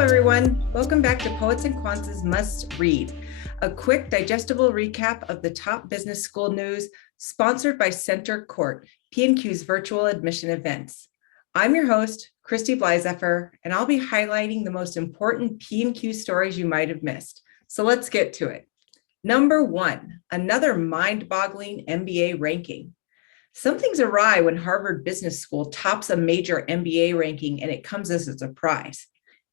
everyone. Welcome back to Poets and Quants' Must Read, a quick, digestible recap of the top business school news sponsored by Center Court, P&Q's virtual admission events. I'm your host, Christy Blyzeffer, and I'll be highlighting the most important P&Q stories you might have missed. So let's get to it. Number 1, another mind-boggling MBA ranking. Something's awry when Harvard Business School tops a major MBA ranking and it comes as a surprise.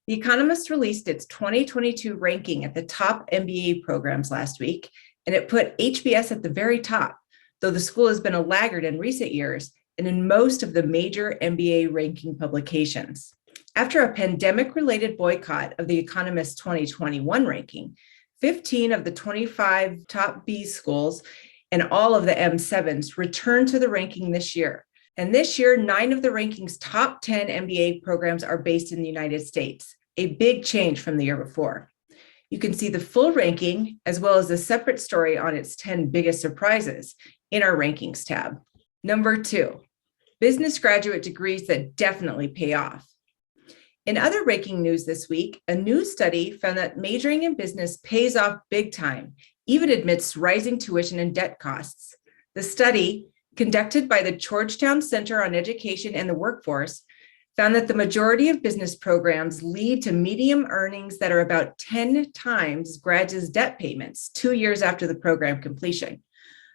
The Economist released its 2022 ranking at the top MBA programs last week, and it put HBS at the very top, though the school has been a laggard in recent years and in most of the major MBA ranking publications. After a pandemic-related boycott of the Economist 2021 ranking, 15 of the 25 top B schools and all of the M7s returned to the ranking this year. And this year, 9 of the ranking's top 10 MBA programs are based in the United States, a big change from the year before. You can see the full ranking, as well as a separate story on its 10 biggest surprises in our rankings tab. Number 2, business graduate degrees that definitely pay off. In other ranking news this week, a new study found that majoring in business pays off big time, even amidst rising tuition and debt costs. The study, conducted by the Georgetown Center on Education and the Workforce, found that the majority of business programs lead to median earnings that are about 10 times graduates' debt payments 2 years after the program completion.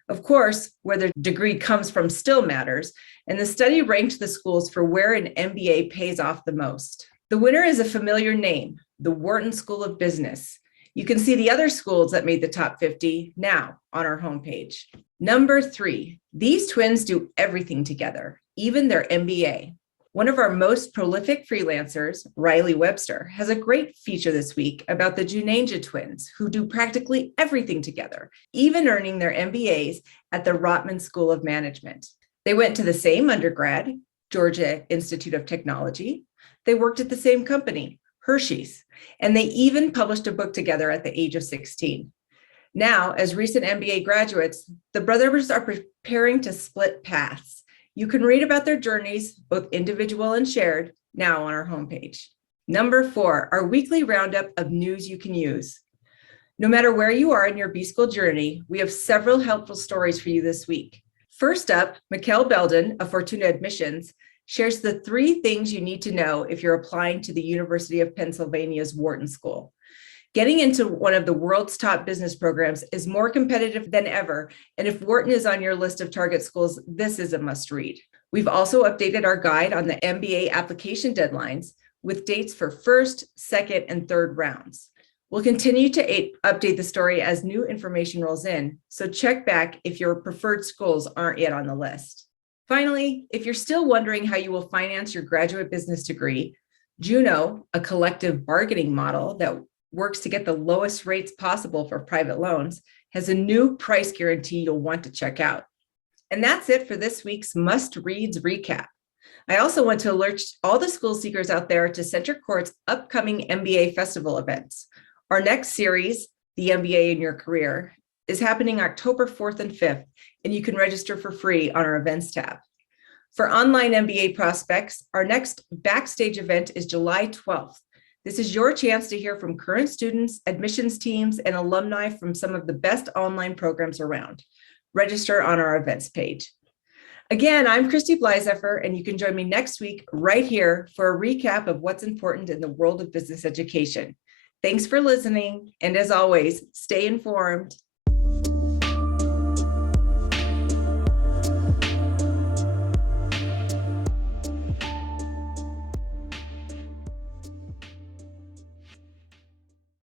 Of course, where the degree comes from still matters, and the study ranked the schools for where an MBA pays off the most. The winner is a familiar name, the Wharton School of Business. You can see the other schools that made the top 50 now on our homepage. Number 3, these twins do everything together, even their MBA. One of our most prolific freelancers, Riley Webster, has a great feature this week about the Junanja twins, who do practically everything together, even earning their MBAs at the Rotman School of Management. They went to the same undergrad, Georgia Institute of Technology. They worked at the same company, Hershey's, and they even published a book together at the age of 16. Now, as recent MBA graduates, the brothers are preparing to split paths. You can read about their journeys, both individual and shared, now on our homepage. Number 4, our weekly roundup of news you can use. No matter where you are in your B-School journey, we have several helpful stories for you this week. First up, Mikkel Belden of Fortuna Admissions shares the 3 things you need to know if you're applying to the University of Pennsylvania's Wharton School. Getting into one of the world's top business programs is more competitive than ever, and if Wharton is on your list of target schools, this is a must read. We've also updated our guide on the MBA application deadlines with dates for first, second, and third rounds. We'll continue to update the story as new information rolls in, so check back if your preferred schools aren't yet on the list. Finally, if you're still wondering how you will finance your graduate business degree, Juno, a collective bargaining model that works to get the lowest rates possible for private loans, has a new price guarantee you'll want to check out. And that's it for this week's Must Reads recap. I also want to alert all the school seekers out there to Center Court's upcoming MBA festival events. Our next series, The MBA in Your Career, is happening October 4th and 5th, and you can register for free on our events tab. For online MBA prospects, our next backstage event is July 12th. This is your chance to hear from current students, admissions teams, and alumni from some of the best online programs around. Register on our events page. Again, I'm Christy Blyzeffer, and you can join me next week right here for a recap of what's important in the world of business education. Thanks for listening, and as always, stay informed.